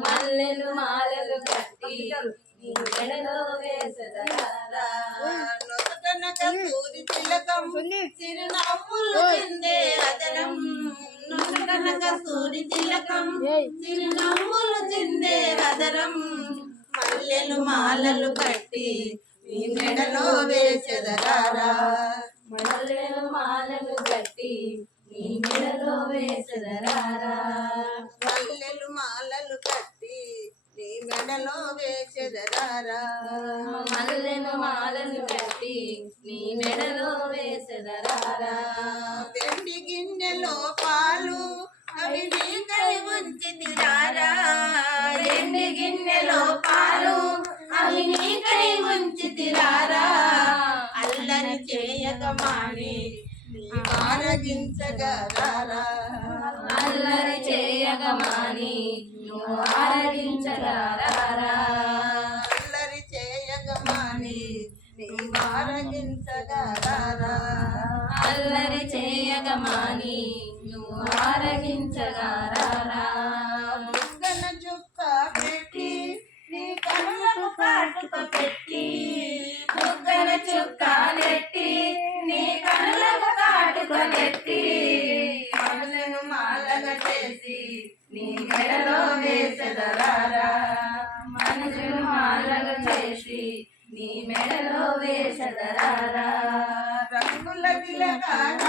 మల్లెలు మాలలు కట్టి నీ మెడలో వేసెదరారా కస్తూరి తిలకం చిరునవ్వులు చిందే అదరం కస్తూరి తిలకం చిరునవ్వులు చిందే అదరం మల్లెలు మాలలు కట్టి నీ మెడలో వేసెదరారా మల్లెలు మాలలు కట్టి నీ మెడలో వేసెదరారా మల్లెలు మాలలు కట్టి నీ మెడలో వేసెదరారా మల్లెలు మాలలు కట్టి నీ మెడలో వేసెదరారా వెండి గిన్నెలో పాలు అవి నీకై ఉంచితిరారా వెండి గిన్నెలో పాలు అవి నీకై ఉంచితిరారా అల్లరి చేయక మాని నీ ఆరగించగరారా అల్లరి చేయక మాని నువ్వు ఆరగించగరారా అల్లరి చేయక మాని నీ ఆరగించగరారా అల్లరి చేయక మాని నువ్వు ఆరగించగరారా బుగ్గన చుక్క పెట్టి నీ కళ్ళకు కాటుక పెట్టి బుగ్గన చుక్కాలెట్టి నీ కళ్ళకు కాటుక పెట్టి మనసును మాలగా చేసి నీ మెడలో వేసెదరారా మనసును మాలగా చేసి నీ మెడలో వేసెదరారా రంగుల తిలకారా